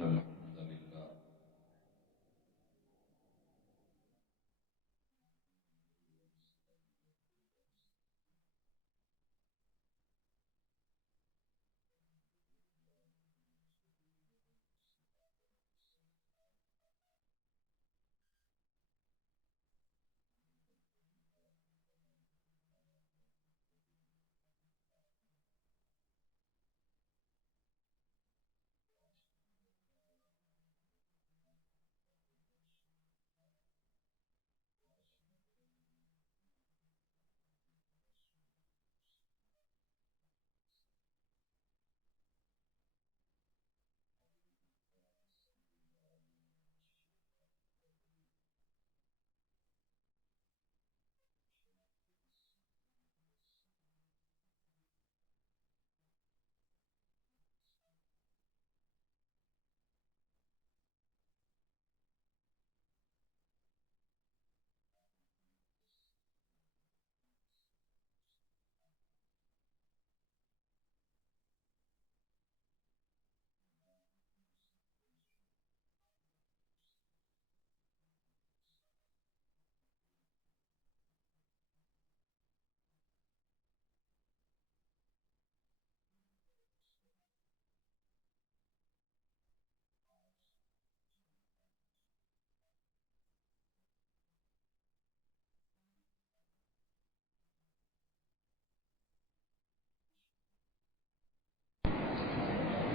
إن الحمد لله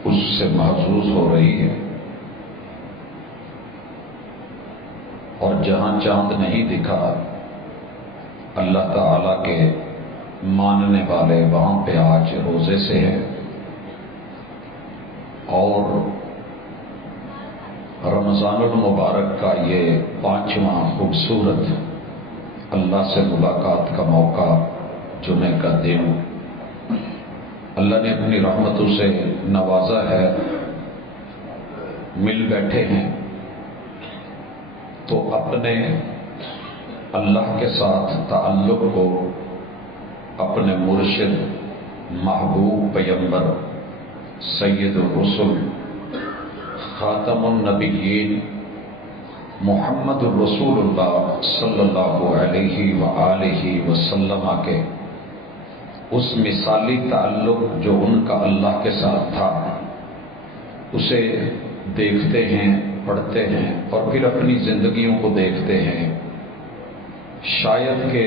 اس سے محظوظ ہو رہی ہے، اور جہاں چاند نہیں دکھا اللہ تعالی کے ماننے والے وہاں پہ آج روزے سے ہیں، اور رمضان المبارک کا یہ 5واں خوبصورت اللہ سے ملاقات کا موقع، جمعے کا دن اللہ نے اپنی رحمتوں سے نوازا ہے، مل بیٹھے ہیں تو اپنے اللہ کے ساتھ تعلق کو اپنے مرشد محبوب پیغمبر سید الرسل خاتم النبیین محمد الرسول اللہ صلی اللہ علیہ وآلہ وسلم کے اس مثالی تعلق جو ان کا اللہ کے ساتھ تھا، اسے دیکھتے ہیں، پڑھتے ہیں، اور پھر اپنی زندگیوں کو دیکھتے ہیں۔ شاید کہ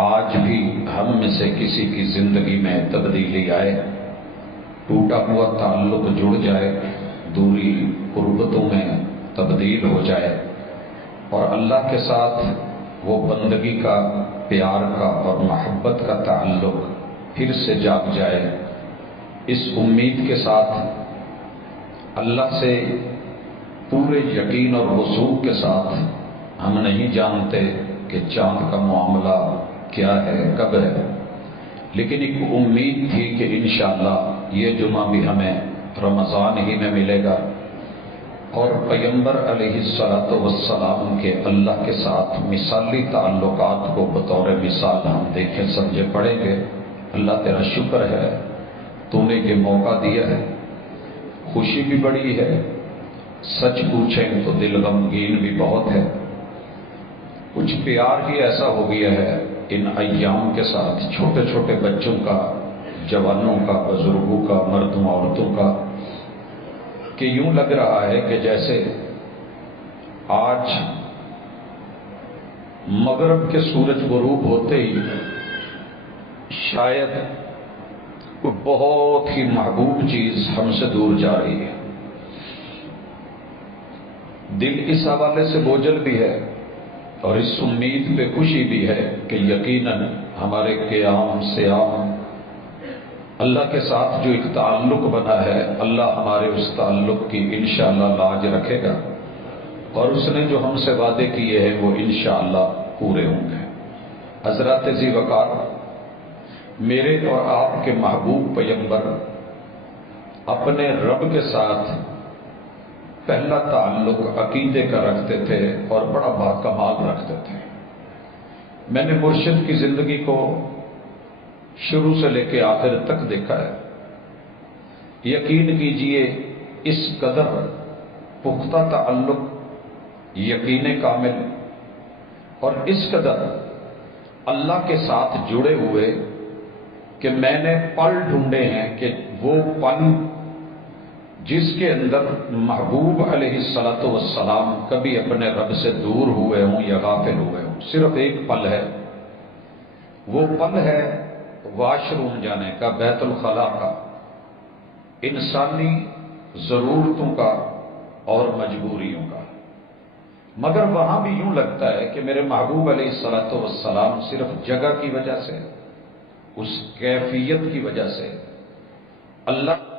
آج بھی ہم میں سے کسی کی زندگی میں تبدیلی آئے، ٹوٹا ہوا تعلق جڑ جائے، دوری قربتوں میں تبدیل ہو جائے، اور اللہ کے ساتھ وہ بندگی کا، پیار کا اور محبت کا تعلق پھر سے جاگ جائے۔ اس امید کے ساتھ اللہ سے پورے یقین اور وثوق کے ساتھ، ہم نہیں جانتے کہ چاند کا معاملہ کیا ہے، کب ہے، لیکن ایک امید تھی کہ انشاءاللہ یہ جمعہ بھی ہمیں رمضان ہی میں ملے گا، اور پیغمبر علیہ الصلوۃ والسلام کے اللہ کے ساتھ مثالی تعلقات کو بطور مثال ہم دیکھیں، سمجھے، پڑھیں گے۔ اللہ تیرا شکر ہے، تو نے یہ موقع دیا ہے، خوشی بھی بڑی ہے، سچ پوچھیں تو دل غمگین بھی بہت ہے۔ کچھ پیار ہی ایسا ہو گیا ہے ان ایام کے ساتھ، چھوٹے چھوٹے بچوں کا، جوانوں کا، بزرگوں کا، مردوں عورتوں کا، کہ یوں لگ رہا ہے کہ جیسے آج مغرب کے سورج غروب ہوتے ہی شاید کوئی بہت ہی محبوب چیز ہم سے دور جا رہی ہے۔ دل اس حوالے سے بوجھل بھی ہے، اور اس امید پہ خوشی بھی ہے کہ یقیناً ہمارے قیام سیام اللہ کے ساتھ جو ایک تعلق بنا ہے، اللہ ہمارے اس تعلق کی انشاءاللہ لاج رکھے گا، اور اس نے جو ہم سے وعدے کیے ہیں وہ انشاءاللہ پورے ہوں گے۔ حضرات ذی وقار، میرے اور آپ کے محبوب پیغمبر اپنے رب کے ساتھ پہلا تعلق عقیدے کا رکھتے تھے، اور بڑا باکمال رکھتے تھے۔ میں نے مرشد کی زندگی کو شروع سے لے کے آخر تک دیکھا ہے۔ یقین کیجئے اس قدر پختہ تعلق، یقین کامل اور اس قدر اللہ کے ساتھ جڑے ہوئے کہ میں نے پل ڈھونڈے ہیں کہ وہ پل جس کے اندر محبوب علیہ الصلوۃ والسلام کبھی اپنے رب سے دور ہوئے ہوں یا غافل ہوئے ہوں، صرف ایک پل ہے۔ وہ پل ہے واش روم جانے کا، بیت الخلاء کا، انسانی ضرورتوں کا اور مجبوریوں کا۔ مگر وہاں بھی یوں لگتا ہے کہ میرے محبوب علیہ الصلوۃ والسلام صرف جگہ کی وجہ سے، اس کیفیت کی وجہ سے اللہ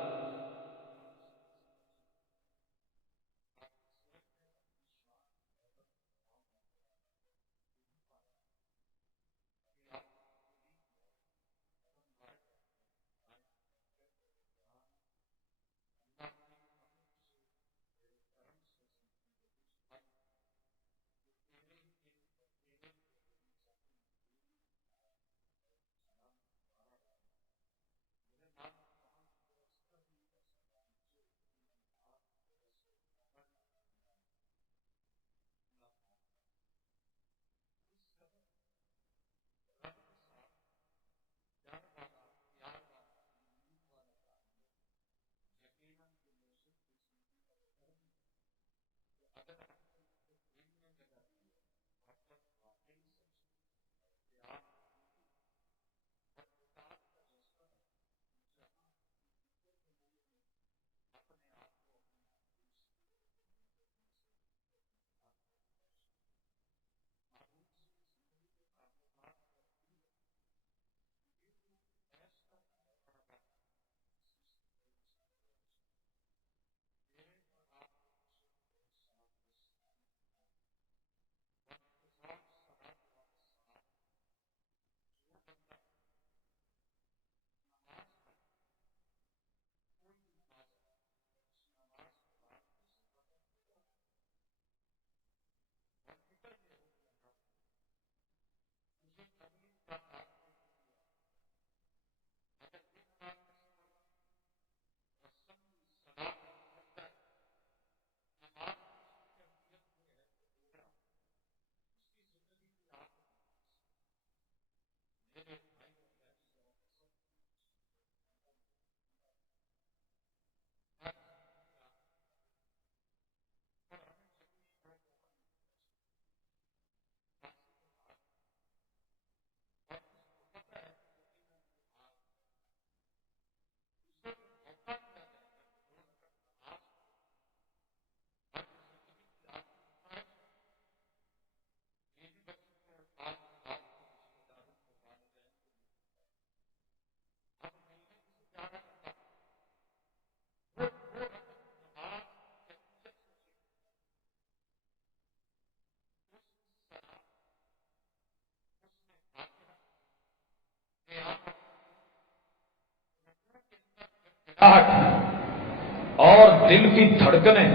اور دل کی دھڑکنیں،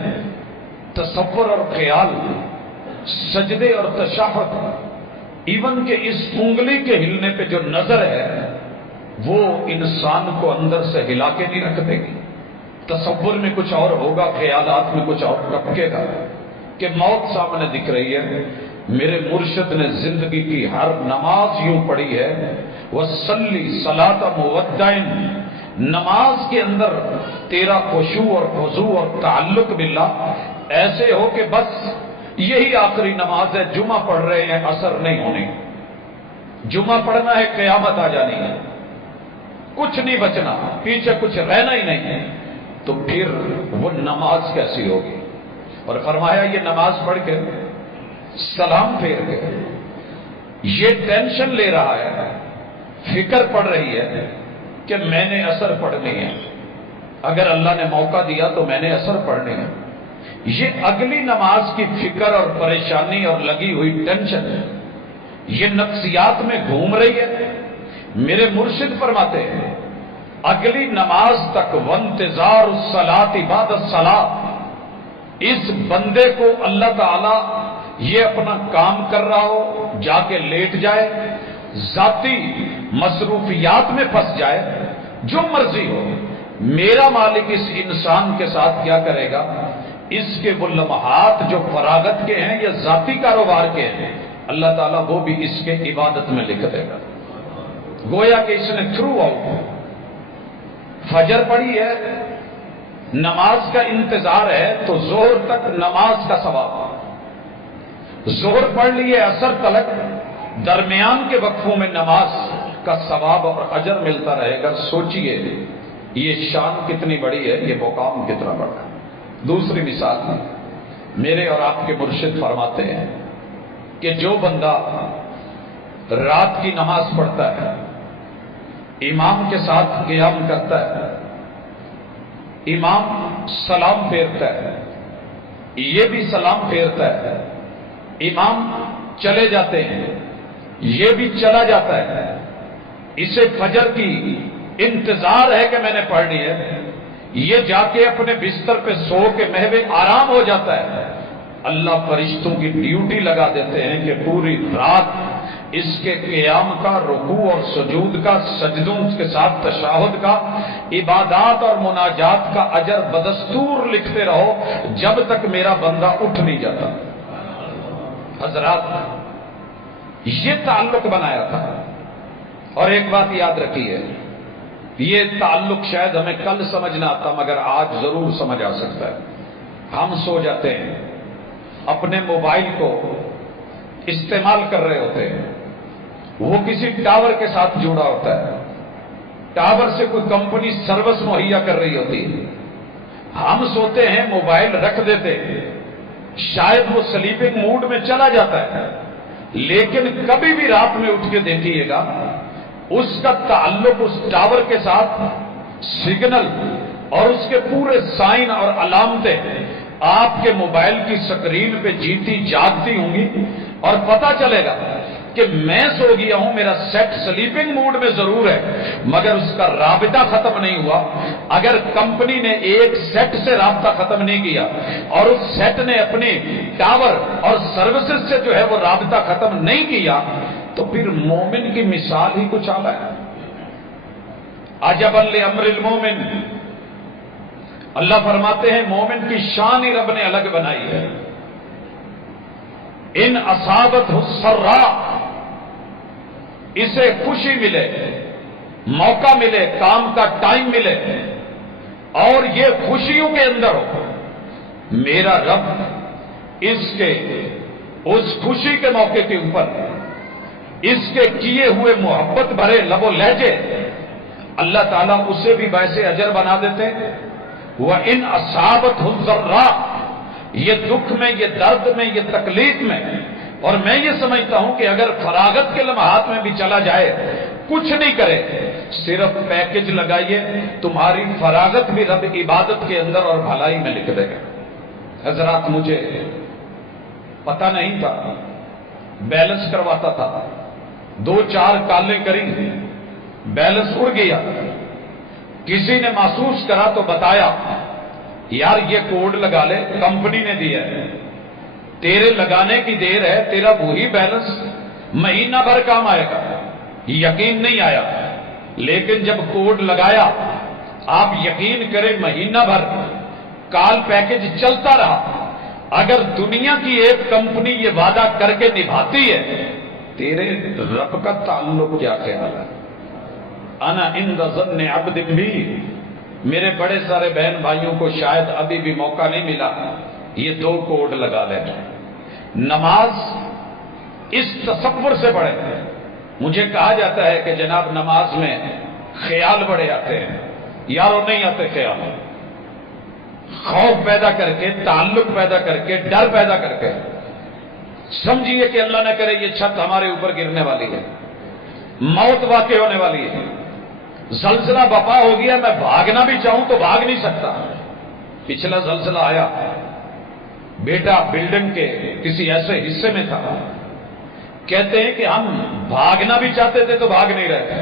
تصور اور خیال، سجدے اور تشہد، ایون کہ اس انگلی کے ہلنے پہ جو نظر ہے وہ انسان کو اندر سے ہلا کے نہیں رکھ دے گی۔ تصور میں کچھ اور ہوگا، خیالات میں کچھ اور ٹپکے گا کہ موت سامنے دکھ رہی ہے۔ میرے مرشد نے زندگی کی ہر نماز یوں پڑھی ہے، وَصَلِّ صَلَاةَ مُوَدَّعٍ، نماز کے اندر تیرا خشوع اور خضوع اور تعلق باللہ ایسے ہو کہ بس یہی آخری نماز ہے، جمعہ پڑھ رہے ہیں، اثر نہیں ہونے، جمعہ پڑھنا ہے، قیامت آ جانی ہے، کچھ نہیں بچنا، پیچھے کچھ رہنا ہی نہیں ہے، تو پھر وہ نماز کیسی ہوگی؟ اور فرمایا یہ نماز پڑھ کے سلام پھیر کے یہ ٹینشن لے رہا ہے، فکر پڑ رہی ہے کہ میں نے اثر پڑھنی ہے، اگر اللہ نے موقع دیا تو میں نے اثر پڑھنی ہے۔ یہ اگلی نماز کی فکر اور پریشانی اور لگی ہوئی ٹینشن یہ نفسیات میں گھوم رہی ہے۔ میرے مرشد فرماتے ہیں اگلی نماز تک وانتظار الصلاۃ بعد الصلاۃ، اس بندے کو اللہ تعالی یہ اپنا کام کر رہا ہو، جا کے لیٹ جائے، ذاتی مصروفیات میں پھنس جائے، جو مرضی ہو، میرا مالک اس انسان کے ساتھ کیا کرے گا؟ اس کے وہ لمحات جو فراغت کے ہیں یا ذاتی کاروبار کے ہیں، اللہ تعالیٰ وہ بھی اس کے عبادت میں لکھ دے گا. گویا کہ اس نے تھرو آؤٹ فجر پڑھی ہے، نماز کا انتظار ہے تو ظہر تک نماز کا ثواب، ظہر پڑھ لیے عصر تلک، درمیان کے وقفوں میں نماز کا ثواب اور اجر ملتا رہے گا. سوچئے یہ شان کتنی بڑی ہے، یہ مقام کتنا بڑا ہے. دوسری مثال میرے اور آپ کے مرشد فرماتے ہیں کہ جو بندہ رات کی نماز پڑھتا ہے، امام کے ساتھ قیام کرتا ہے، امام سلام پھیرتا ہے، یہ بھی سلام پھیرتا ہے، امام چلے جاتے ہیں، یہ بھی چلا جاتا ہے، اسے فجر کی انتظار ہے کہ میں نے پڑھ لی ہے، یہ جا کے اپنے بستر پہ سو کے محو آرام ہو جاتا ہے، اللہ فرشتوں کی ڈیوٹی لگا دیتے ہیں کہ پوری رات اس کے قیام کا، رکوع اور سجود کا، سجدوں کے ساتھ تشہد کا، عبادات اور مناجات کا اجر بدستور لکھتے رہو جب تک میرا بندہ اٹھ نہیں جاتا. حضرات یہ تعلق بنایا تھا. اور ایک بات یاد رکھیے، یہ تعلق شاید ہمیں کل سمجھ نہ آتا مگر آج ضرور سمجھ آ سکتا ہے. ہم سو جاتے ہیں، اپنے موبائل کو استعمال کر رہے ہوتے ہیں، وہ کسی ٹاور کے ساتھ جڑا ہوتا ہے، ٹاور سے کوئی کمپنی سروس مہیا کر رہی ہوتی ہے. ہم سوتے ہیں، موبائل رکھ دیتے ہیں، شاید وہ سلیپنگ موڈ میں چلا جاتا ہے، لیکن کبھی بھی رات میں اٹھ کے دیکھیے گا اس کا تعلق اس ٹاور کے ساتھ، سگنل اور اس کے پورے سائن اور علامتیں آپ کے موبائل کی سکرین پہ جیتی جاگتی ہوں گی، اور پتہ چلے گا کہ میں سو گیا ہوں، میرا سیٹ سلیپنگ موڈ میں ضرور ہے مگر اس کا رابطہ ختم نہیں ہوا. اگر کمپنی نے ایک سیٹ سے رابطہ ختم نہیں کیا اور اس سیٹ نے اپنی ٹاور اور سروسز سے جو ہے وہ رابطہ ختم نہیں کیا تو پھر مومن کی مثال ہی کچھ اعلیٰ ہے. عجبا لامر المومن، اللہ فرماتے ہیں مومن کی شان ہی رب نے الگ بنائی ہے. ان اصابت السرا، اسے خوشی ملے، موقع ملے، کام کا ٹائم ملے اور یہ خوشیوں کے اندر ہو، میرا رب اس خوشی کے موقع کے اوپر اس کے کیے ہوئے محبت بھرے لب و لہجے اللہ تعالیٰ اسے بھی ویسے اجر بنا دیتے. وَإِنْ أَصَابَتْهُ الضَّرَّاءُ، یہ دکھ میں، یہ درد میں، یہ تکلیف میں. اور میں یہ سمجھتا ہوں کہ اگر فراغت کے لمحات میں بھی چلا جائے، کچھ نہیں کرے، صرف پیکج لگائیے، تمہاری فراغت بھی رب عبادت کے اندر اور بھلائی میں لکھ دے گا. حضرات مجھے پتہ نہیں تھا، بیلنس کرواتا تھا، 2-4 کالیں کری، بیلنس اڑ گیا. کسی نے محسوس کرا تو بتایا یار یہ کوڈ لگا لے، کمپنی نے دیا ہے، تیرے لگانے کی دیر ہے، تیرا وہی بیلنس مہینہ بھر کام آئے گا. یقین نہیں آیا، لیکن جب کوڈ لگایا آپ یقین کریں مہینہ بھر کال پیکج چلتا رہا. اگر دنیا کی ایک کمپنی یہ وعدہ کر کے نبھاتی ہے، تیرے رب کا تعلق کیا خیال ہے؟ انا عند ظن عبد بھی. میرے بڑے سارے بہن بھائیوں کو شاید ابھی بھی موقع نہیں ملا، یہ 2 کوڈ لگا لینا. نماز اس تصور سے پڑھے. مجھے کہا جاتا ہے کہ جناب نماز میں خیال بڑے آتے ہیں. یارو نہیں آتے خیال، خوف پیدا کر کے، تعلق پیدا کر کے، ڈر پیدا کر کے. سمجھیے کہ اللہ نہ کرے یہ چھت ہمارے اوپر گرنے والی ہے، موت واقع ہونے والی ہے، زلزلہ بپا ہو گیا، میں بھاگنا بھی چاہوں تو بھاگ نہیں سکتا. پچھلا زلزلہ آیا، بیٹا بلڈنگ کے کسی ایسے حصے میں تھا، کہتے ہیں کہ ہم بھاگنا بھی چاہتے تھے تو بھاگ نہیں رہے تھے،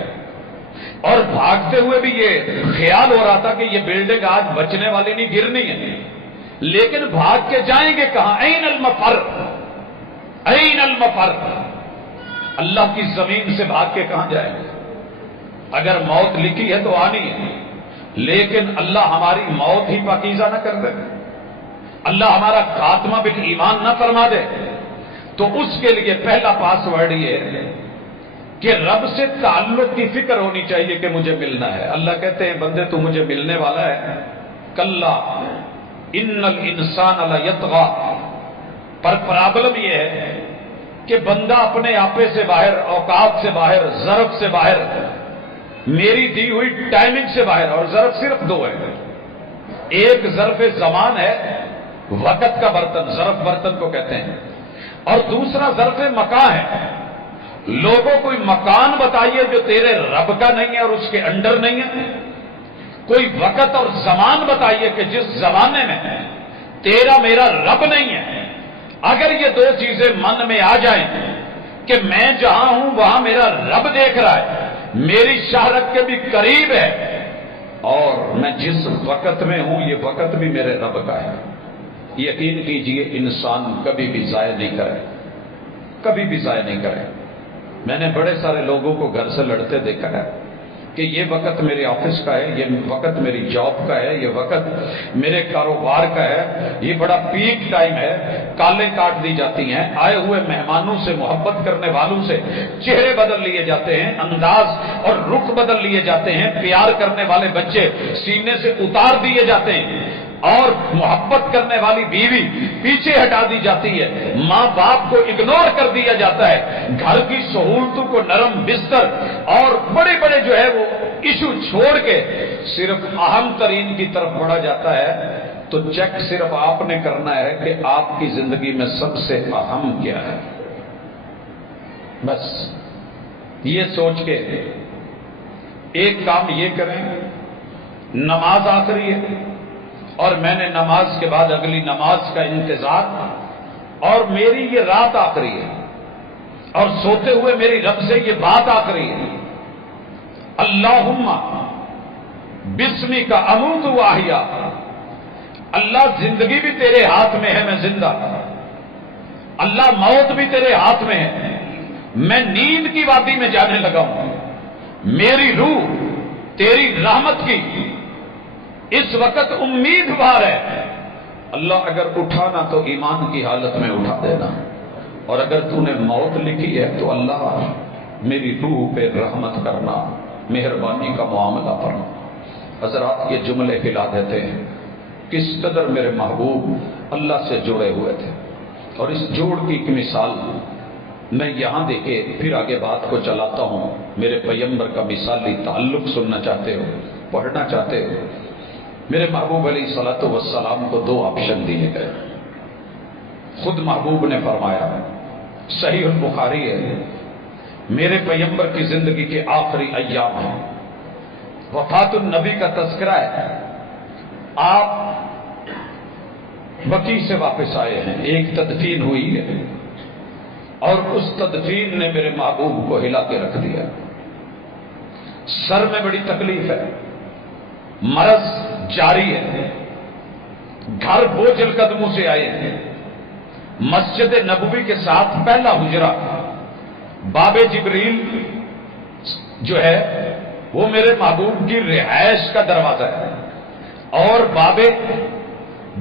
اور بھاگتے ہوئے بھی یہ خیال ہو رہا تھا کہ یہ بلڈنگ آج بچنے والی نہیں، گرنی ہے، لیکن بھاگ کے جائیں گے کہاں؟ N المفر، N المفر. اللہ کی زمین سے بھاگ کے کہاں جائیں گے؟ اگر موت لکھی ہے تو آنی ہے، لیکن اللہ ہماری موت ہی پاکیزہ نہ کر دے. اللہ ہمارا خاتمہ بالایمان نہ فرما دے، تو اس کے لیے پہلا پاس ورڈ یہ ہے کہ رب سے تعلق کی فکر ہونی چاہیے کہ مجھے ملنا ہے۔ اللہ کہتے ہیں بندے تو مجھے ملنے والا ہے، کلا ان الانسان لیطغی، پر پرابلم یہ ہے کہ بندہ اپنے آپے سے باہر، اوقات سے باہر، ظرف سے باہر، میری دی ہوئی ٹائمنگ سے باہر، اور ظرف صرف دو ہے، ایک ظرف زمان ہے، وقت کا برتن، ظرف برتن کو کہتے ہیں، اور دوسرا ظرف مکان ہے۔ لوگوں کوئی مکان بتائیے جو تیرے رب کا نہیں ہے اور اس کے انڈر نہیں ہے، کوئی وقت اور زمان بتائیے کہ جس زمانے میں تیرا میرا رب نہیں ہے۔ اگر یہ دو چیزیں من میں آ جائیں کہ میں جہاں ہوں وہاں میرا رب دیکھ رہا ہے، میری شہرت کے بھی قریب ہے، اور میں جس وقت میں ہوں یہ وقت بھی میرے رب کا ہے، یقین کیجئے انسان کبھی بھی ضائع نہیں کرے، کبھی بھی ضائع نہیں کرے۔ میں نے بڑے سارے لوگوں کو گھر سے لڑتے دیکھا ہے کہ یہ وقت میرے آفس کا ہے، یہ وقت میری جاب کا ہے، یہ وقت میرے کاروبار کا ہے، یہ بڑا پیک ٹائم ہے، کالیں کاٹ دی جاتی ہیں، آئے ہوئے مہمانوں سے، محبت کرنے والوں سے چہرے بدل لیے جاتے ہیں، انداز اور رخ بدل لیے جاتے ہیں، پیار کرنے والے بچے سینے سے اتار دیے جاتے ہیں، اور محبت کرنے والی بیوی پیچھے ہٹا دی جاتی ہے، ماں باپ کو اگنور کر دیا جاتا ہے، گھر کی سہولتوں کو، نرم بستر اور بڑے بڑے جو ہے وہ ایشو چھوڑ کے صرف اہم ترین کی طرف بڑھا جاتا ہے۔ تو چیک صرف آپ نے کرنا ہے کہ آپ کی زندگی میں سب سے اہم کیا ہے، بس یہ سوچ کے ایک کام یہ کریں، نماز آخری ہے اور میں نے نماز کے بعد اگلی نماز کا انتظار، اور میری یہ رات آخری ہے، اور سوتے ہوئے میری رب سے یہ بات آخری ہے، اللہم بسمی کا اموت و احیا، اللہ زندگی بھی تیرے ہاتھ میں ہے، میں زندہ، اللہ موت بھی تیرے ہاتھ میں ہے، میں نیند کی وادی میں جانے لگا ہوں، میری روح تیری رحمت کی اس وقت امید بھار ہے، اللہ اگر اٹھانا تو ایمان کی حالت میں اٹھا دینا، اور اگر تو نے موت لکھی ہے تو اللہ میری روح پہ رحمت کرنا، مہربانی کا معاملہ کرنا۔ حضرات یہ جملے ہلا دیتے ہیں کس قدر میرے محبوب اللہ سے جڑے ہوئے تھے، اور اس جوڑ کی ایک مثال میں یہاں دے کے پھر آگے بات کو چلاتا ہوں۔ میرے پیغمبر کا مثالی تعلق سننا چاہتے ہو، پڑھنا چاہتے ہو، میرے محبوب علیہ الصلوۃ والسلام کو دو آپشن دیے گئے، خود محبوب نے فرمایا، صحیح البخاری ہے، میرے پیغمبر کی زندگی کے آخری ایام ہیں، وفات النبی کا تذکرہ ہے، آپ بقیع سے واپس آئے ہیں، ایک تدفین ہوئی ہے، اور اس تدفین نے میرے محبوب کو ہلا کے رکھ دیا، سر میں بڑی تکلیف ہے، مرض جاری ہے، گھر بوجھل قدموں سے آئے ہیں، مسجد نبوی کے ساتھ پہلا حجرہ باب جبریل جو ہے وہ میرے محبوب کی رہائش کا دروازہ ہے، اور باب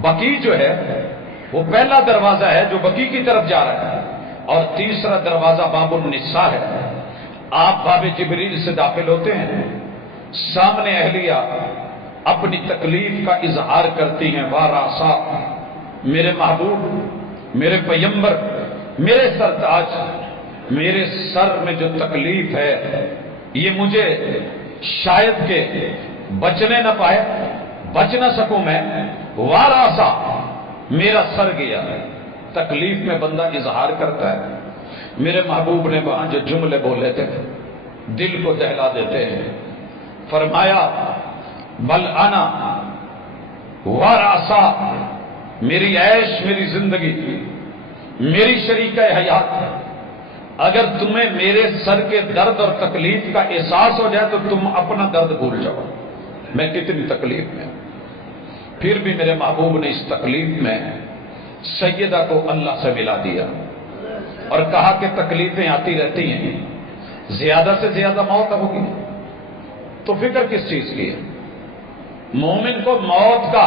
بقیع جو ہے وہ پہلا دروازہ ہے جو بقیع کی طرف جا رہا ہے، اور تیسرا دروازہ باب النساء ہے۔ آپ باب جبریل سے داخل ہوتے ہیں، سامنے اہلیہ اپنی تکلیف کا اظہار کرتی ہیں، واراسا میرے محبوب، میرے پیغمبر، میرے سرتاج، میرے سر میں جو تکلیف ہے یہ مجھے شاید کہ بچنے نہ پائے، بچ نہ سکوں میں، واراسا میرا سر گیا، تکلیف میں بندہ اظہار کرتا ہے۔ میرے محبوب نے وہاں جو جملے بولے تھے دل کو دہلا دیتے ہیں، فرمایا بل انا وراسا، میری عیش، میری زندگی، میری شریکہ حیات، اگر تمہیں میرے سر کے درد اور تکلیف کا احساس ہو جائے تو تم اپنا درد بھول جاؤ، میں کتنی تکلیف میں۔ پھر بھی میرے محبوب نے اس تکلیف میں سیدہ کو اللہ سے ملا دیا اور کہا کہ تکلیفیں آتی رہتی ہیں، زیادہ سے زیادہ موت ہوگی، تو فکر کس چیز کی ہے؟ مومن کو موت کا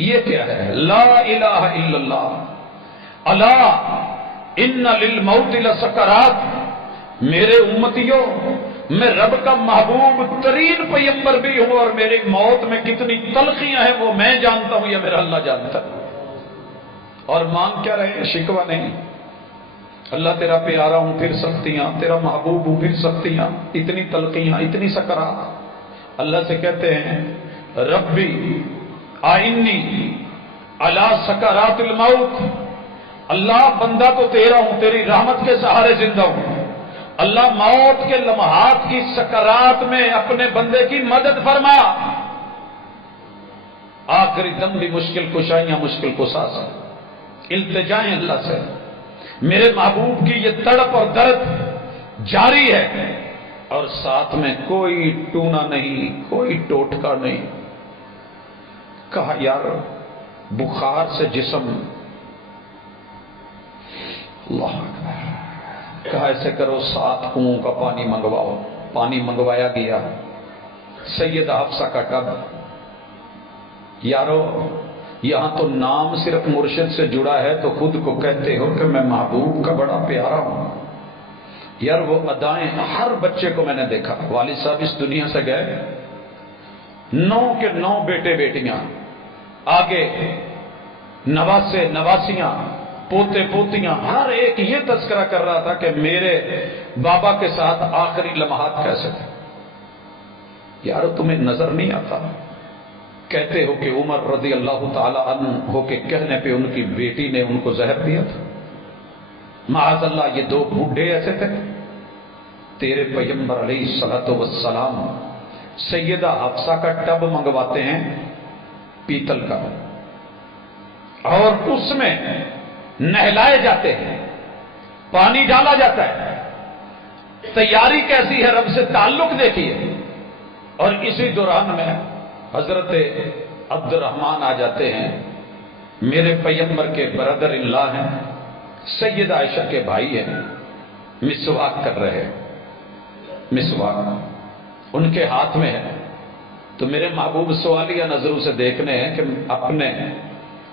یہ کیا ہے؟ لا الہ الا اللہ، الا ان للموت لسکرات۔ میرے امتیوں، میں رب کا محبوب ترین پیغمبر بھی ہوں، اور میری موت میں کتنی تلخیاں ہیں وہ میں جانتا ہوں، یا میرا اللہ جانتا ہے۔ اور مانگ کیا رہے ہیں؟ شکوہ نہیں، اللہ تیرا پیارا ہوں پھر سختیاں، تیرا محبوب ہوں پھر سختیاں، اتنی تلخیاں، اتنی سکرات۔ اللہ سے کہتے ہیں ربی آئنی علی سکرات الموت، اللہ بندہ تو تیرا ہوں، تیری رحمت کے سہارے زندہ ہوں، اللہ موت کے لمحات کی سکرات میں اپنے بندے کی مدد فرما۔ آخری دم بھی مشکل کشائیاں، مشکل کشا سے التجائیں اللہ سے۔ میرے محبوب کی یہ تڑپ اور درد جاری ہے، اور ساتھ میں کوئی ٹونا نہیں، کوئی ٹوٹکا نہیں۔ کہا یار بخار سے جسم، اللہ اکبر، کہا ایسے کرو 7 کنووں کا پانی منگواؤ۔ پانی منگوایا گیا، سیدہ حفصہ کا ٹب۔ یارو یہاں تو نام صرف مرشد سے جڑا ہے تو خود کو کہتے ہو کہ میں محبوب کا بڑا پیارا ہوں۔ یار وہ ادائیں ہر بچے کو میں نے دیکھا۔ والد صاحب اس دنیا سے گئے، 9 کے 9 بیٹے بیٹیاں، آگے نواسے نواسیاں، پوتے پوتیاں، ہر ایک یہ تذکرہ کر رہا تھا کہ میرے بابا کے ساتھ آخری لمحات کیسے تھے۔ یارو تمہیں نظر نہیں آتا؟ کہتے ہو کہ عمر رضی اللہ تعالی عنہ ہو کے کہنے پہ ان کی بیٹی نے ان کو زہر دیا تھا۔ معاذ اللہ یہ 2 بوڑھے ایسے تھے۔ تیرے پیغمبر علیہ الصلوۃ والسلام سیدہ حفصہ کا ٹب منگواتے ہیں پیتل کا، اور اس میں نہلائے جاتے ہیں، پانی ڈالا جاتا ہے۔ تیاری کیسی ہے، رب سے تعلق دیکھیے۔ اور اسی دوران میں حضرت عبد الرحمن آ جاتے ہیں، میرے پیغمبر کے برادر اللہ ہیں، سیدہ عائشہ کے بھائی ہیں، مسواک کر رہے ہیں۔ مسواک ان کے ہاتھ میں ہے، تو میرے محبوب سوالیہ نظروں سے دیکھنے ہیں کہ اپنے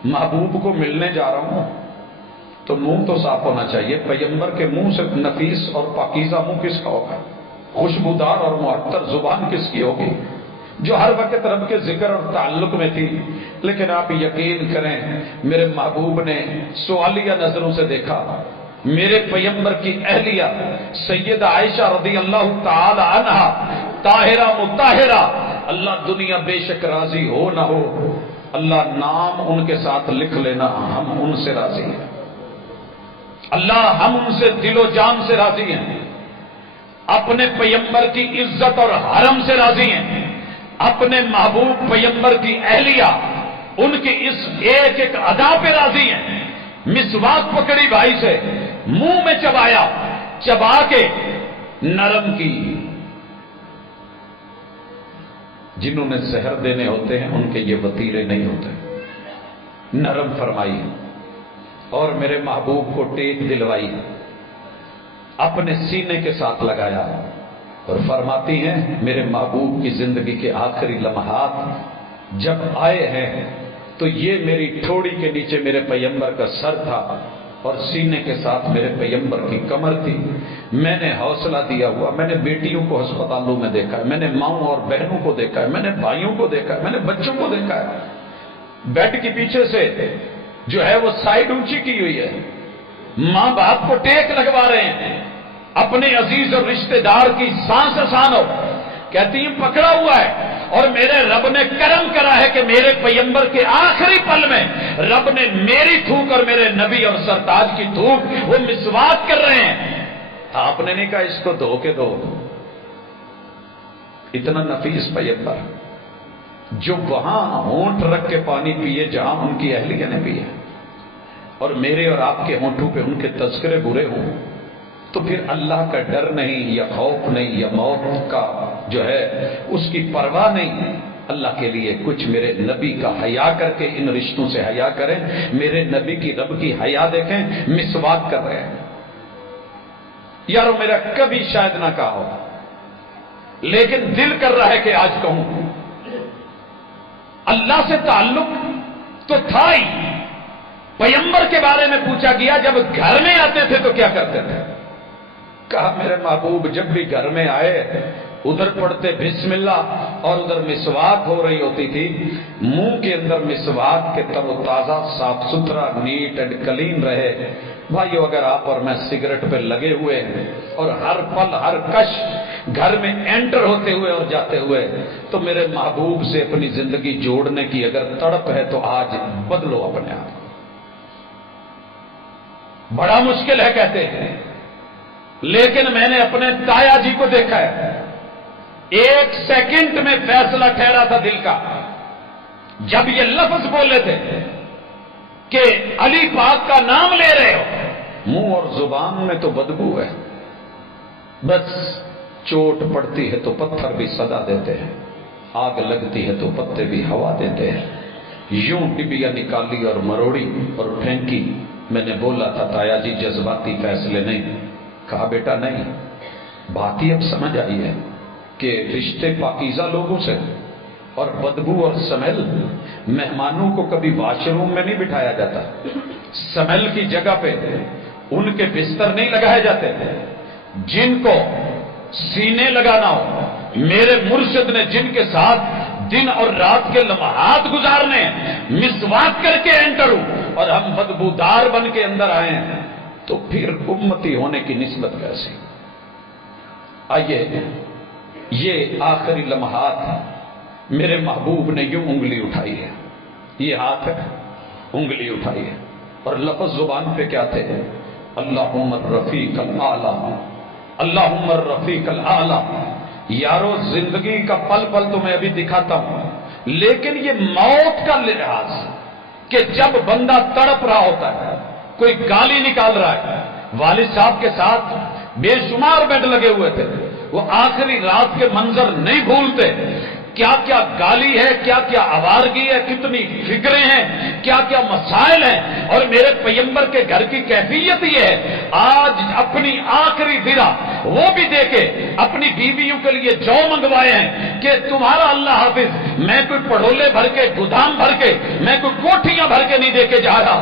محبوب کو ملنے جا رہا ہوں تو منہ تو صاف ہونا چاہیے۔ پیغمبر کے منہ سے نفیس اور پاکیزہ منہ کس کا ہوگا؟ خوشبودار اور معطر زبان کس کی ہوگی جو ہر وقت رب کے ذکر اور تعلق میں تھی؟ لیکن آپ یقین کریں میرے محبوب نے سوالیہ نظروں سے دیکھا، میرے پیغمبر کی اہلیہ سیدہ عائشہ رضی اللہ تعالی عنہا طاہرہ مطہرہ، اللہ دنیا بے شک راضی ہو نہ ہو، اللہ نام ان کے ساتھ لکھ لینا، ہم ان سے راضی ہیں، اللہ ہم ان سے دل و جان سے راضی ہیں، اپنے پیغمبر کی عزت اور حرم سے راضی ہیں، اپنے محبوب پیغمبر کی اہلیہ ان کی اس ایک ایک ادا پہ راضی ہیں۔ مسواک پکڑی بھائی سے، منہ میں چبایا، چبا کے نرم کی۔ جنہوں نے زہر دینے ہوتے ہیں ان کے یہ وتیرے نہیں ہوتے، نرم فرمائی اور میرے محبوب کو ٹیک دلوائی، اپنے سینے کے ساتھ لگایا اور فرماتی ہیں میرے محبوب کی زندگی کے آخری لمحات جب آئے ہیں تو یہ میری ٹھوڑی کے نیچے میرے پیغمبر کا سر تھا اور سینے کے ساتھ میرے پیغمبر کی کمر تھی۔ میں نے حوصلہ دیا ہوا، میں نے بیٹیوں کو ہسپتالوں میں دیکھا ہے، میں نے ماؤں اور بہنوں کو دیکھا ہے، میں نے بھائیوں کو دیکھا ہے، میں نے بچوں کو دیکھا ہے، بیڈ کے پیچھے سے جو ہے وہ سائڈ اونچی کی ہوئی ہے، ماں باپ کو ٹیک لگوا رہے ہیں، اپنے عزیز اور رشتہ دار کی سانس آسان ہو، کہتی ہیں پکڑا ہوا ہے۔ اور میرے رب نے کرم کرا ہے کہ میرے پیغمبر کے آخری پل میں رب نے میری تھوک اور میرے نبی اور سرتاج کی تھوک وہ مسواک کر رہے ہیں۔ آپ نے نہیں کہا اس کو دھو کے دو، اتنا نفیس پیغمبر جو وہاں ہونٹ رکھ کے پانی پیے جہاں ان کی اہلیہ نے پیے، اور میرے اور آپ کے ہونٹوں پہ ان کے تذکرے برے ہوں تو پھر اللہ کا ڈر نہیں یا خوف نہیں یا موت کا جو ہے اس کی پرواہ نہیں۔ اللہ کے لیے کچھ میرے نبی کا حیا کر کے ان رشتوں سے حیا کریں، میرے نبی کی رب کی حیا دیکھیں، مسواک کر رہے ہیں۔ یارو میرا کبھی شاید نہ کہا ہو لیکن دل کر رہا ہے کہ آج کہوں۔ اللہ سے تعلق تو تھا ہی. پیغمبر کے بارے میں پوچھا گیا جب گھر میں آتے تھے تو کیا کرتے تھے؟ کہا میرے محبوب جب بھی گھر میں آئے ادھر پڑھتے بسم اللہ اور ادھر مسواک ہو رہی ہوتی تھی. منہ کے اندر مسواک کے تر و تازہ صاف ستھرا نیٹ اینڈ کلین رہے. بھائیو اگر آپ اور میں سگریٹ پہ لگے ہوئے ہیں اور ہر پل ہر کش گھر میں انٹر ہوتے ہوئے اور جاتے ہوئے, تو میرے محبوب سے اپنی زندگی جوڑنے کی اگر تڑپ ہے تو آج بدلو اپنے آپ. بڑا مشکل ہے کہتے ہیں, لیکن میں نے اپنے تایا جی کو دیکھا ہے, 1 سیکنڈ میں فیصلہ ٹھہرا تھا دل کا. جب یہ لفظ بولے تھے کہ علی پاک کا نام لے رہے ہو, منہ اور زبان میں تو بدبو ہے, بس چوٹ پڑتی ہے تو پتھر بھی صدا دیتے ہیں, آگ لگتی ہے تو پتے بھی ہوا دیتے ہیں. یوں ڈبیا نکالی اور مروڑی اور پھینکی. میں نے بولا تھا تایا جی جذباتی فیصلے نہیں. کہا بیٹا نہیں, بات ہی اب سمجھ آئی ہے کہ رشتے پاکیزہ لوگوں سے اور بدبو اور سمیل. مہمانوں کو کبھی واش روم میں نہیں بٹھایا جاتا, سمیل کی جگہ پہ ان کے بستر نہیں لگائے جاتے. جن کو سینے لگانا ہو, میرے مرشد نے جن کے ساتھ دن اور رات کے لمحات گزارنے, مسواک کر کے انٹر ہوں اور ہم بدبودار بن کے اندر آئے ہیں, تو پھر امتی ہونے کی نسبت کیسے؟ آئیے, یہ آخری لمحات میرے محبوب نے یوں انگلی اٹھائی ہے, یہ ہاتھ ہے, انگلی اٹھائی ہے, اور لفظ زبان پہ کیا تھے؟ اللہم الرفیق الاعلی, اللہم الرفیق الاعلی. یارو زندگی کا پل پل تو میں ابھی دکھاتا ہوں, لیکن یہ موت کا لحاظ کہ جب بندہ تڑپ رہا ہوتا ہے, کوئی گالی نکال رہا ہے. والد صاحب کے ساتھ بے شمار بیڈ لگے ہوئے تھے, وہ آخری رات کے منظر نہیں بھولتے. کیا کیا گالی ہے, کیا کیا آوارگی ہے, کتنی فکریں ہیں, کیا کیا مسائل ہیں. اور میرے پیغمبر کے گھر کی کیفیت یہ ہے, آج اپنی آخری درا وہ بھی دے کے اپنی بیویوں کے لیے جو منگوائے ہیں کہ تمہارا اللہ حافظ, میں کوئی پڑھولے بھر کے گودام بھر کے, میں کوئی کوٹھیاں بھر کے نہیں دے کے جا رہا.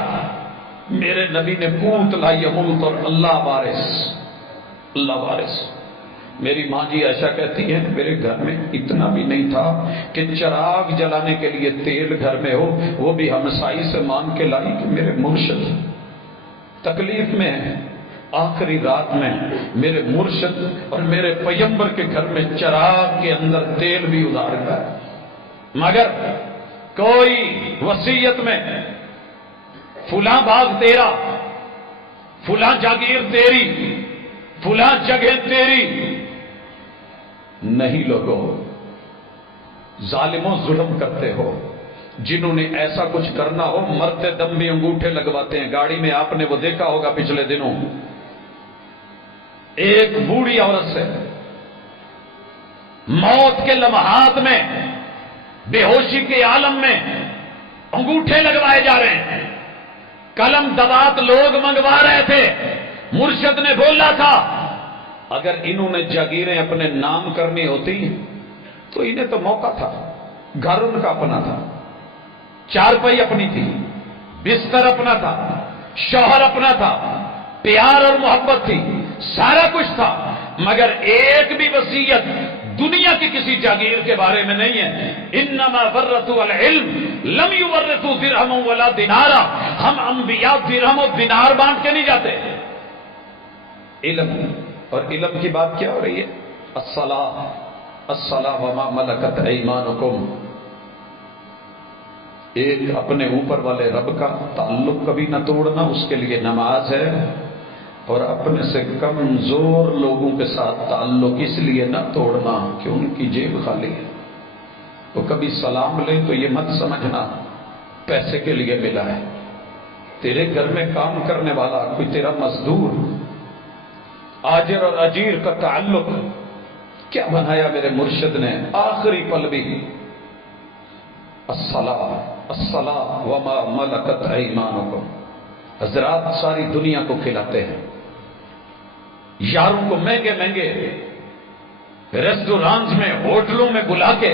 میرے نبی نے قوت لائی ملک اور اللہ وارث, اللہ وارث. میری ماں جی ایسا کہتی ہیں میرے گھر میں اتنا بھی نہیں تھا کہ چراغ جلانے کے لیے تیل گھر میں ہو, وہ بھی ہمسائی سے مانگ کے لائی کہ میرے مرشد تکلیف میں ہے. آخری رات میں میرے مرشد اور میرے پیغمبر کے گھر میں چراغ کے اندر تیل بھی ادار گیا, مگر کوئی وصیت میں فلاں باغ تیرا, فلاں جاگیر تیری, فلاں جگہ تیری نہیں. لوگوں, ظالموں ظلم کرتے ہو. جنہوں نے ایسا کچھ کرنا ہو مرتے دم بھی انگوٹھے لگواتے ہیں. گاڑی میں آپ نے وہ دیکھا ہوگا پچھلے دنوں, ایک بوڑھی عورت سے موت کے لمحات میں بے ہوشی کے عالم میں انگوٹھے لگوائے جا رہے ہیں. قلم دوات لوگ منگوا رہے تھے. مرشد نے بولا تھا اگر انہوں نے جاگیریں اپنے نام کرنی ہوتی تو انہیں تو موقع تھا, گھر ان کا اپنا تھا, چارپائی اپنی تھی, بستر اپنا تھا, شوہر اپنا تھا, پیار اور محبت تھی, سارا کچھ تھا, مگر ایک بھی وصیت دنیا کی کسی جاگیر کے بارے میں نہیں ہے. انما ورثوا العلم لم یورثوا درہما ولا دینارا. ہم انبیاء درہم و دینار بانٹ کے نہیں جاتے. علم, اور علم کی بات کیا ہو رہی ہے؟ الصلاۃ, الصلاۃ وما ملکت ایمانکم. ایک اپنے اوپر والے رب کا تعلق کبھی نہ توڑنا, اس کے لیے نماز ہے. اور اپنے سے کمزور لوگوں کے ساتھ تعلق اس لیے نہ توڑنا کہ ان کی جیب خالی ہے. تو کبھی سلام لیں تو یہ مت سمجھنا پیسے کے لیے ملا ہے. تیرے گھر میں کام کرنے والا کوئی تیرا مزدور, آجر اور اجیر کا تعلق کیا بنایا میرے مرشد نے آخری پل بھی؟ الصلاۃ الصلاۃ وما ملکت ایمانکم. حضرات ساری دنیا کو کھلاتے ہیں, یاروں کو مہنگے مہنگے ریسٹورانٹس میں, ہوٹلوں میں بلا کے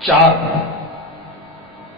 4।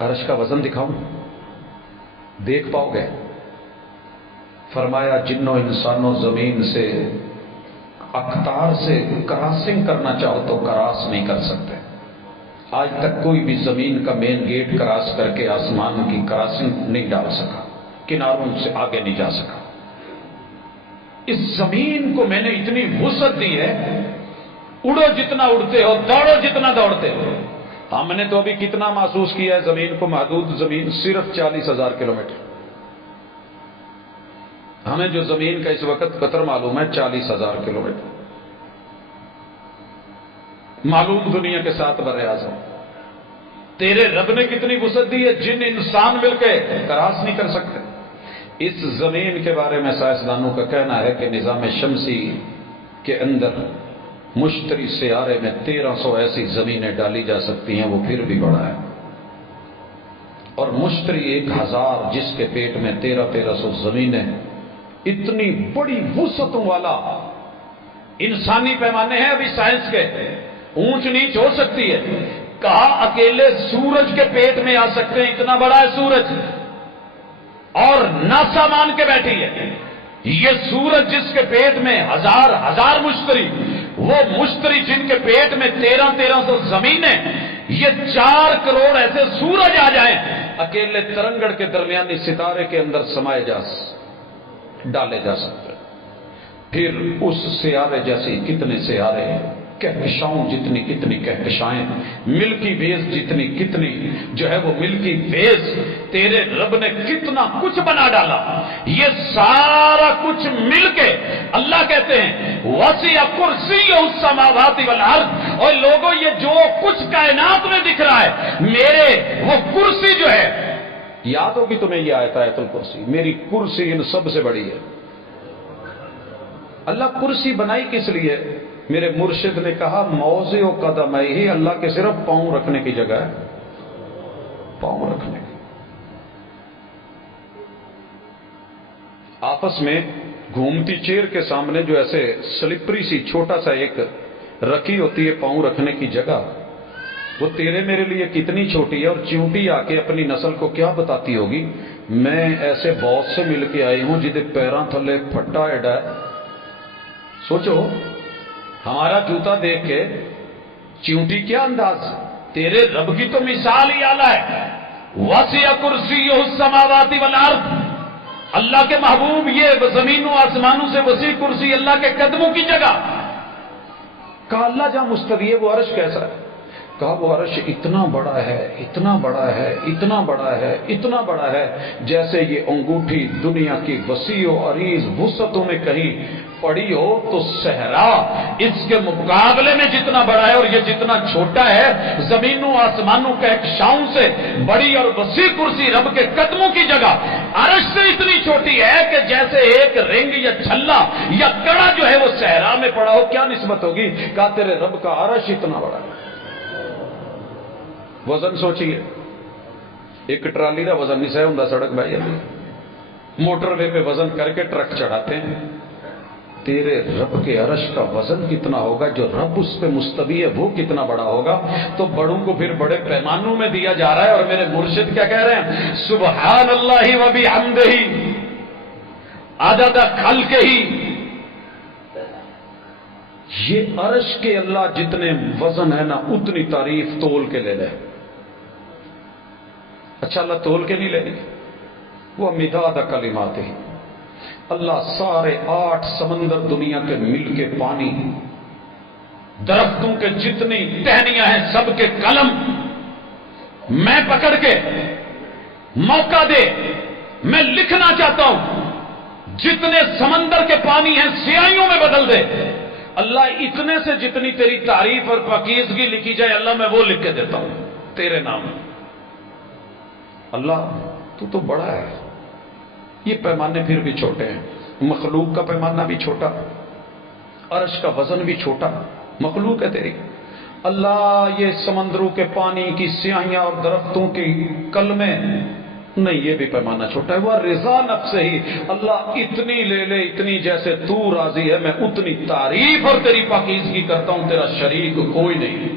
عرش کا وزن دکھاؤں؟ دیکھ پاؤ گے؟ فرمایا جنوں انسانوں زمین سے اقطار سے کراسنگ کرنا چاہو تو کراس نہیں کر سکتے. آج تک کوئی بھی زمین کا مین گیٹ کراس کر کے آسمان کی کراسنگ نہیں ڈال سکا، کناروں سے آگے نہیں جا سکا. اس زمین کو میں نے اتنی وسعت دی ہے، اڑو جتنا اڑتے ہو، دوڑو جتنا دوڑتے ہو. ہم نے تو ابھی کتنا محسوس کیا ہے زمین کو، محدود زمین صرف 40,000 کلومیٹر. ہمیں جو زمین کا اس وقت قطر معلوم ہے 40,000 کلومیٹر. معلوم دنیا کے 7 بر اعظم. تیرے رب نے کتنی وسعت دی ہے، جن انسان مل کے کراس نہیں کر سکتے. اس زمین کے بارے میں سائنسدانوں کا کہنا ہے کہ نظام شمسی کے اندر مشتری سیارے میں 1300 ایسی زمینیں ڈالی جا سکتی ہیں، وہ پھر بھی بڑا ہے. اور مشتری 1000 جس کے پیٹ میں 1300 زمینیں، اتنی بڑی وسعتوں والا انسانی پیمانے ہیں ابھی سائنس کے. اونچ نیچ ہو سکتی ہے. کہا اکیلے سورج کے پیٹ میں آ سکتے ہیں، اتنا بڑا ہے سورج. اور ناسا مان کے بیٹھی ہے یہ سورج جس کے پیٹ میں ہزار مشتری، وہ مشتری جن کے پیٹ میں 1300 زمینیں، یہ 4 کروڑ ایسے سورج آ جائیں اکیلے ترنگڑ کے درمیانی ستارے کے اندر سمائے ڈالے جا سکتے. پھر اس سیارے جیسی کتنے سیارے ہیں، کہکشاؤں جتنی کتنی کہکشائیں، ملکی ویز جتنی کتنی جو ہے وہ ملکی ویز. تیرے رب نے کتنا کچھ بنا ڈالا. یہ سارا کچھ مل کے اللہ کہتے ہیں وسع کرسی السماوات والارض. اور لوگوں یہ جو کچھ کائنات میں دکھ رہا ہے، میرے وہ کرسی جو ہے، یاد ہوگی تمہیں یہ آیت آیت الکرسی، میری کرسی ان سب سے بڑی ہے. اللہ کرسی بنائی کس لیے؟ میرے مرشد نے کہا موضع و قدم ہی اللہ کے صرف پاؤں رکھنے کی جگہ ہے. پاؤں رکھنے کی. آپس میں گھومتی چیر کے سامنے جو ایسے سلپری سی چھوٹا سا ایک رکھی ہوتی ہے پاؤں رکھنے کی جگہ، وہ تیرے میرے لیے کتنی چھوٹی ہے. اور چیونٹی آ کے اپنی نسل کو کیا بتاتی ہوگی، میں ایسے بہت سے مل کے آئی ہوں جدے پیراں تھلے پھٹا ایڈا ہے. سوچو ہمارا جوتا دیکھ کے چیونٹی کیا انداز. تیرے رب کی تو مثال ہی اعلیٰ ہے. وسع کرسیہ السماوات والارض. اللہ کے محبوب یہ زمینوں آسمانوں سے وسیع کرسی اللہ کے قدموں کی جگہ. کہا اللہ جہاں مستوی ہے وہ عرش کیسا ہے؟ کہا وہ عرش اتنا بڑا ہے، اتنا بڑا ہے، اتنا بڑا ہے، اتنا بڑا ہے، جیسے یہ انگوٹھی دنیا کی وسیع و عریض وسعتوں میں کہیں پڑی ہو تو صحرا اس کے مقابلے میں جتنا بڑا ہے. اور یہ جتنا چھوٹا ہے، زمینوں آسمانوں کہکشاؤں سے بڑی اور وسیع کرسی رب کے قدموں کی جگہ عرش سے اتنی چھوٹی ہے کہ جیسے ایک رنگ یا چھلا یا کڑا جو ہے وہ صحرا میں پڑا ہو. کیا نسبت ہوگی؟ کہا تیرے رب کا عرش اتنا بڑا ہے. وزن سوچیے، ایک ٹرالی کا وزن نہیں سہ ہوں سڑک بھائی. ابھی موٹر وے پہ وزن کر کے ٹرک چڑھاتے ہیں. تیرے رب کے عرش کا وزن کتنا ہوگا، جو رب اس پہ مستوی ہے وہ کتنا بڑا ہوگا. تو بڑوں کو پھر بڑے پیمانوں میں دیا جا رہا ہے. اور میرے مرشد کیا کہہ رہے ہیں؟ سبحان اللہ و بحمدہ عدد خلقہ. یہ عرش کے اللہ جتنے وزن ہے نا اتنی تعریف تول کے لے لے. اچھا اللہ تول کے نہیں لے. وہ مداد کلمات ہی. اللہ سارے 8 سمندر دنیا کے مل کے پانی، درختوں کے جتنی ٹہنیاں ہیں سب کے قلم میں پکڑ کے موقع دے میں لکھنا چاہتا ہوں. جتنے سمندر کے پانی ہیں سیاہیوں میں بدل دے. اللہ اتنے سے جتنی تیری تعریف اور پاکیزگی لکھی جائے اللہ میں وہ لکھ کے دیتا ہوں تیرے نام. اللہ تو بڑا ہے. یہ پیمانے پھر بھی چھوٹے ہیں. مخلوق کا پیمانہ بھی چھوٹا، عرش کا وزن بھی چھوٹا. مخلوق ہے تیری. اللہ یہ سمندروں کے پانی کی سیاہیاں اور درختوں کی کلمیں نہیں، یہ بھی پیمانہ چھوٹا ہے. وہ رضا نفس ہی. اللہ اتنی لے لے اتنی جیسے تو راضی ہے، میں اتنی تعریف اور تیری پاکیزگی کرتا ہوں. تیرا شریک کوئی نہیں.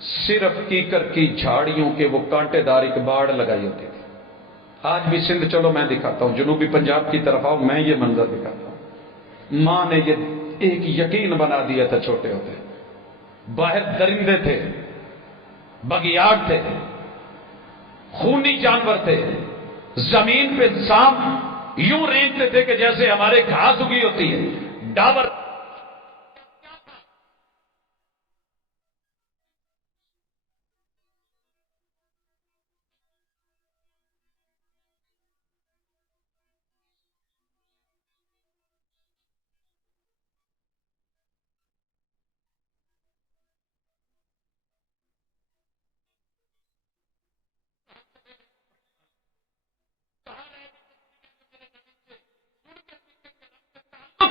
صرف کیکر کی جھاڑیوں کے وہ کانٹے دار ایک باڑ لگائی ہوتی تھی. آج بھی سندھ چلو میں دکھاتا ہوں، جنوبی پنجاب کی طرف آؤ میں یہ منظر دکھاتا ہوں. ماں نے یہ ایک یقین بنا دیا تھا چھوٹے ہوتے. باہر درندے تھے، بگیاڑ تھے، خونی جانور تھے، زمین پہ سانپ یوں رینگتے تھے کہ جیسے ہمارے گھاس اگی ہوتی ہے. ڈاور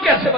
کیسے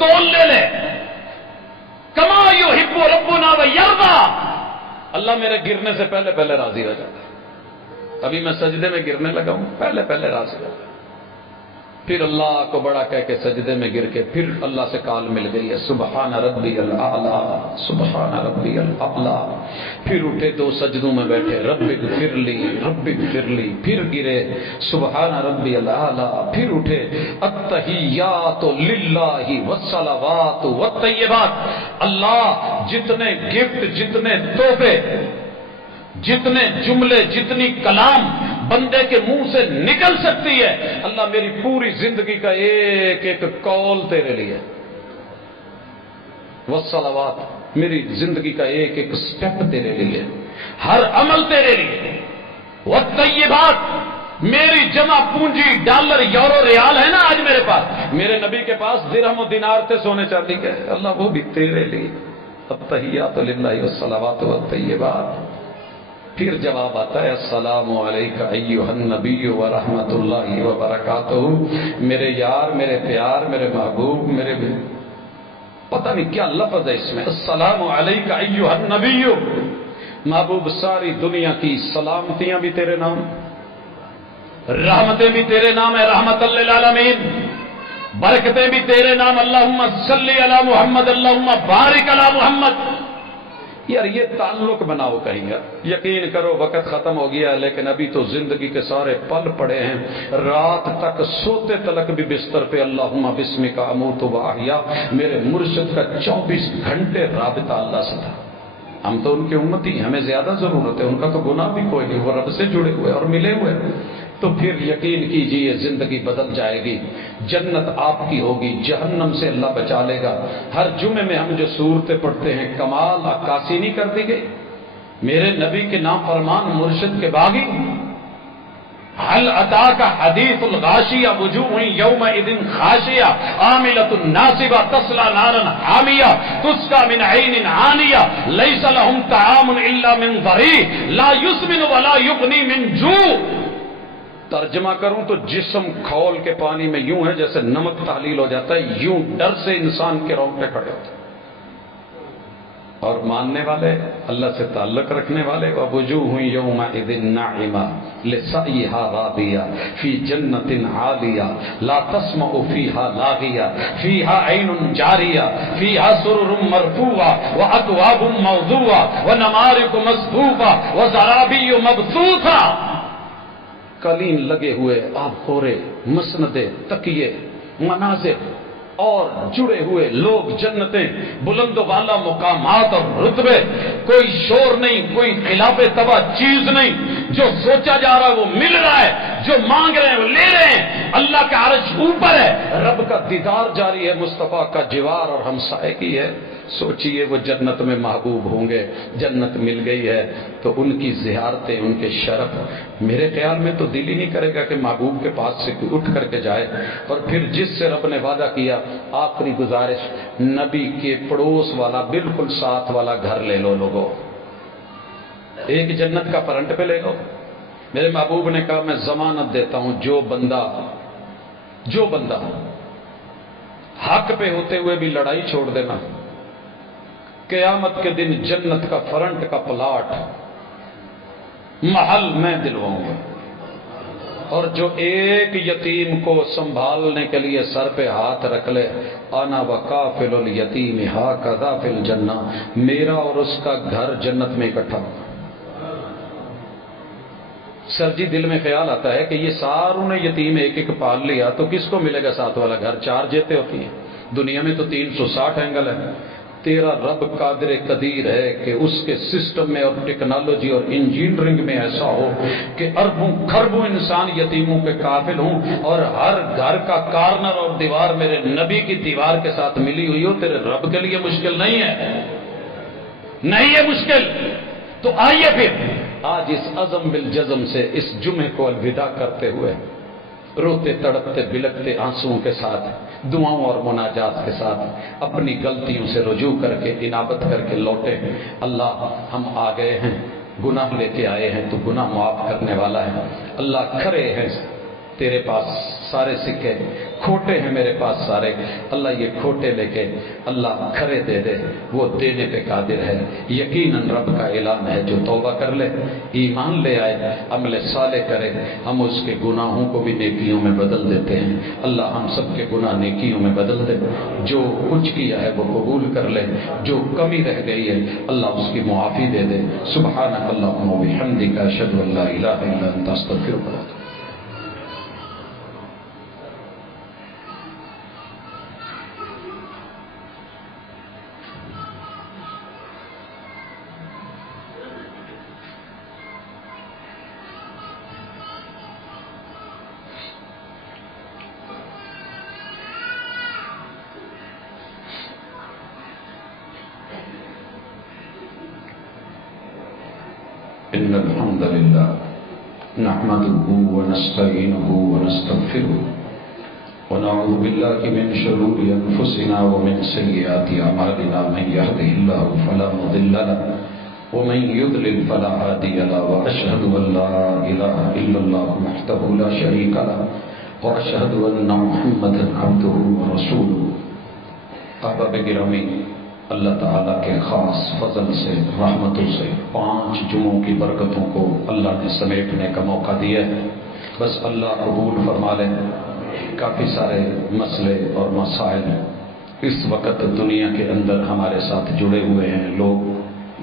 تول لے لے کما یحب ربنا ویرضا. اللہ میرے گرنے سے پہلے پہلے راضی ہو جاتا ہے. ابھی میں سجدے میں گرنے لگا ہوں، پہلے پہلے راضی ہو جاتا ہے. پھر اللہ کو بڑا کہہ کے سجدے میں گر کے پھر اللہ سے کال مل گئی ہے، سبحان ربی الاعلی، سبحان ربی الاعلی۔ پھر اٹھے 2 سجدوں میں بیٹھے، رب اغفر لی، رب اغفر لی، پھر گرے سبحان ربی الاعلی، پھر اٹھے التحیات للہ والصلوات والطیبات۔ اللہ جتنے گفٹ، جتنے تحفے، جتنے جملے، جتنی کلام بندے کے منہ سے نکل سکتی ہے، اللہ میری پوری زندگی کا ایک ایک قول تیرے لیے، والصلوات میری زندگی کا ایک ایک سٹیپ تیرے لیے، ہر عمل تیرے لیے، والطیبات میری جمع پونجی ڈالر یورو ریال ہے نا آج میرے پاس، میرے نبی کے پاس درہم و دینار تھے سونے چاندی کے، اللہ وہ بھی تیرے لیے، التحیات للہ والصلوات والطیبات۔ پھر جواب آتا ہے السلام علیک ایھا النبی ورحمۃ اللہ وبرکاتہ۔ میرے یار، میرے پیار، میرے محبوب، میرے پتہ نہیں کیا لفظ ہے اس میں، السلام علیک ایھا النبی، محبوب ساری دنیا کی سلامتیاں بھی تیرے نام، رحمتیں بھی تیرے نام ہے رحمت للعالمین، برکتیں بھی تیرے نام، اللہم صلی علی محمد، اللہم بارک علی محمد۔ یار یہ تعلق بناؤ کہیں گا، یقین کرو وقت ختم ہو گیا، لیکن ابھی تو زندگی کے سارے پل پڑے ہیں، رات تک سوتے تلک بھی بستر پہ اللہم بسمک اموت و احیا، میرے مرشد کا 24 گھنٹے رابطہ اللہ سے تھا۔ ہم تو ان کے امتی ہیں، ہمیں زیادہ ضرورت ہے، ان کا تو گناہ بھی کوئی نہیں، وہ رب سے جڑے ہوئے اور ملے ہوئے، تو پھر یقین کیجئے زندگی بدل جائے گی، جنت آپ کی ہوگی، جہنم سے اللہ بچا لے گا۔ ہر جمعے میں ہم جو صورتیں پڑھتے ہیں، کمال عکاسی نہیں کر دی گئی، میرے نبی کے نام فرمان مرشد کے باغی، هل اتاک حدیث الغاشیہ وجوہ یومئذ خاشیہ عاملۃ ناصبہ تصلی نارا حامیہ تسقی من عین آنیہ لیس لهم طعام الا من ضریع لا یسمن ولا یغنی من جوع۔ ترجمہ کروں تو جسم کھول کے پانی میں یوں ہے جیسے نمک تحلیل ہو جاتا ہے، یوں ڈر سے انسان کے رونگٹے کھڑے ہوتے ہیں۔ اور ماننے والے، اللہ سے تعلق رکھنے والے، وَوُجُوهٌ يَوْمَئِذٍ نَاعِمَةٌ لِسَعْيِهَا رَاضِيَةٌ فِي جَنَّةٍ عَالِيَةٍ لَا تَسْمَعُ فِيهَا لَاغِيَةً فِيهَا عَيْنٌ جَارِيَةٌ فِيهَا سُرُرٌ مَرْفُوعَةٌ وَأَكْوَابٌ مَوْضُوعَةٌ وَنَمَارِقُ مَصْفُوفَةٌ وَزَرَابِيُّ مَبْثُوثَةٌ۔ قالین لگے ہوئے، آبخورے، مسندے، تکیے، مناظر اور جڑے ہوئے لوگ، جنتیں، بلند و بالا مقامات اور رتبے، کوئی شور نہیں، کوئی خلاف طبع چیز نہیں، جو سوچا جا رہا ہے وہ مل رہا ہے، جو مانگ رہے ہیں وہ لے رہے ہیں، اللہ کا عرش اوپر ہے، رب کا دیدار جاری ہے، مصطفیٰ کا جوار اور ہمسائے کی ہے۔ سوچئے وہ جنت میں محبوب ہوں گے، جنت مل گئی ہے تو ان کی زیارتیں، ان کے شرف، میرے خیال میں تو دل ہی نہیں کرے گا کہ محبوب کے پاس سے کوئی اٹھ کر کے جائے۔ اور پھر جس سے رب نے وعدہ کیا، آخری گزارش، نبی کے پڑوس والا بالکل ساتھ والا گھر لے لو لوگو، ایک جنت کا فرنٹ پہ لے لو۔ میرے محبوب نے کہا میں ضمانت دیتا ہوں، جو بندہ حق پہ ہوتے ہوئے بھی لڑائی چھوڑ دینا، قیامت کے دن جنت کا فرنٹ کا پلاٹ محل میں دلواؤں گا۔ اور جو ایک یتیم کو سنبھالنے کے لیے سر پہ ہاتھ رکھ لے، انا وکافل الیتیم ھکذا فی الجنہ، میرا اور اس کا گھر جنت میں اکٹھا ہوگا۔ سر جی دل میں خیال آتا ہے کہ یہ ساروں نے یتیم ایک ایک پال لیا تو کس کو ملے گا ساتھ والا گھر؟ 4 جیتیں ہوتی ہیں، دنیا میں تو 360 اینگل ہے۔ تیرا رب قادر قدیر ہے کہ اس کے سسٹم میں اور ٹیکنالوجی اور انجینئرنگ میں ایسا ہو کہ اربوں خربوں انسان یتیموں کے قافل ہوں، اور ہر گھر کا کارنر اور دیوار میرے نبی کی دیوار کے ساتھ ملی ہوئی ہو۔ تیرے رب کے لیے مشکل نہیں ہے، نہیں ہے مشکل۔ تو آئیے پھر آج اس عزم بالجزم سے اس جمعے کو الوداع کرتے ہوئے، روتے تڑپتے بلکتے آنسوؤں کے ساتھ، دعاؤں اور مناجات کے ساتھ اپنی غلطیوں سے رجوع کر کے انابت کر کے لوٹے۔ اللہ ہم آ گئے ہیں، گناہ لے کے آئے ہیں، تو گناہ معاف کرنے والا ہے۔ اللہ کھڑے ہیں تیرے پاس سارے سکے کھوٹے ہیں، میرے پاس سارے، اللہ یہ کھوٹے لے کے اللہ کھرے دے دے، وہ دینے پہ قادر ہے۔ یقیناً رب کا اعلان ہے جو توبہ کر لے، ایمان لے آئے، عمل صالح کرے، ہم اس کے گناہوں کو بھی نیکیوں میں بدل دیتے ہیں۔ اللہ ہم سب کے گناہ نیکیوں میں بدل دے، جو کچھ کیا ہے وہ قبول کر لے، جو کمی رہ گئی ہے اللہ اس کی معافی دے دے۔ سبحانک اللہم و بحمدک، اشہد ان لا الہ الا انت، استغفرک۔ إن الحمد لله نحمده ونستعينه ونستغفره ونعوذ بالله من شرور أنفسنا ومن سيئات أعمالنا، من يهده الله فلا مضل له ومن يضلل فلا هادي له، وأشهد أن لا إله إلا الله وحده لا شريك له، وأشهد أن محمدا عبده ورسوله۔ احباب گرامی، اللہ تعالیٰ کے خاص فضل سے، رحمتوں سے 5 جمعوں کی برکتوں کو اللہ نے سمیٹنے کا موقع دیا ہے۔ بس اللہ قبول فرما لے۔ کافی سارے مسئلے اور مسائل اس وقت دنیا کے اندر ہمارے ساتھ جڑے ہوئے ہیں، لوگ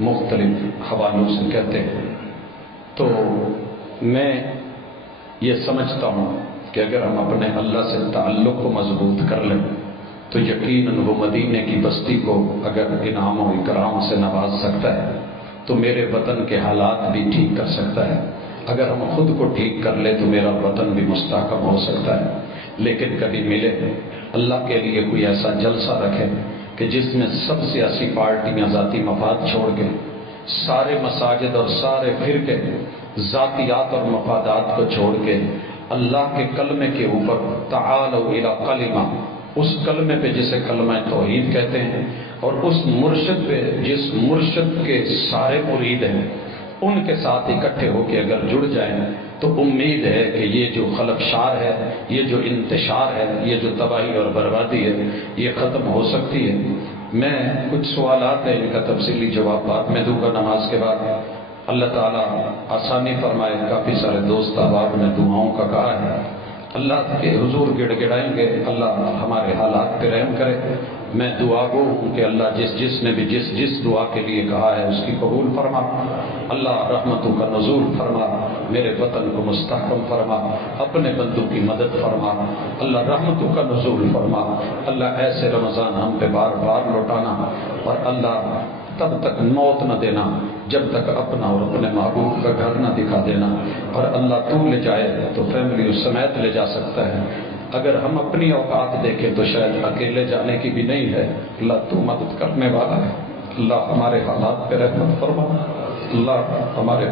مختلف حوالوں سے کہتے ہیں، تو میں یہ سمجھتا ہوں کہ اگر ہم اپنے اللہ سے تعلق کو مضبوط کر لیں تو یقیناً وہ مدینے کی بستی کو اگر انعام و اکرام سے نواز سکتا ہے تو میرے وطن کے حالات بھی ٹھیک کر سکتا ہے۔ اگر ہم خود کو ٹھیک کر لیں تو میرا وطن بھی مستحکم ہو سکتا ہے۔ لیکن کبھی ملے اللہ کے لیے کوئی ایسا جلسہ رکھے کہ جس میں سب سیاسی پارٹیاں ذاتی مفاد چھوڑ کے، سارے مساجد اور سارے فرقے ذاتیات اور مفادات کو چھوڑ کے اللہ کے کلمے کے اوپر تعالوا الی کلمہ، اس کلمے پہ جسے کلمہ توحید کہتے ہیں، اور اس مرشد پہ جس مرشد کے سارے مرید ہیں ان کے ساتھ اکٹھے ہو کے اگر جڑ جائیں تو امید ہے کہ یہ جو خلفشار ہے، یہ جو انتشار ہے، یہ جو تباہی اور بربادی ہے، یہ ختم ہو سکتی ہے۔ میں کچھ سوالات ہیں، ان کا تفصیلی جواب بعد میں دوں گا نماز کے بعد۔ اللہ تعالیٰ آسانی فرمائے۔ کافی سارے دوست احباب نے دعاؤں کا کہا ہے، اللہ کے حضور گڑ گڑائیں گے، اللہ ہمارے حالات پہ رحم کرے۔ میں دعا گو ہوں کہ اللہ جس نے بھی جس دعا کے لیے کہا ہے اس کی قبول فرما۔ اللہ رحمتوں کا نزول فرما، میرے وطن کو مستحکم فرما، اپنے بندوں کی مدد فرما۔ اللہ رحمتوں کا نزول فرما۔ اللہ ایسے رمضان ہم پہ بار بار لوٹانا، اور اللہ تب تک موت نہ دینا جب تک اپنا اور اپنے محبوب کا گھر نہ دکھا دینا۔ اور اللہ تو لے جائے تو فیملی اس سمیت لے جا سکتا ہے، اگر ہم اپنی اوقات دیکھیں تو شاید اکیلے جانے کی بھی نہیں ہے۔ اللہ تو مدد کرنے والا ہے۔ اللہ ہمارے حالات پہ رحمت فرما، اللہ ہمارے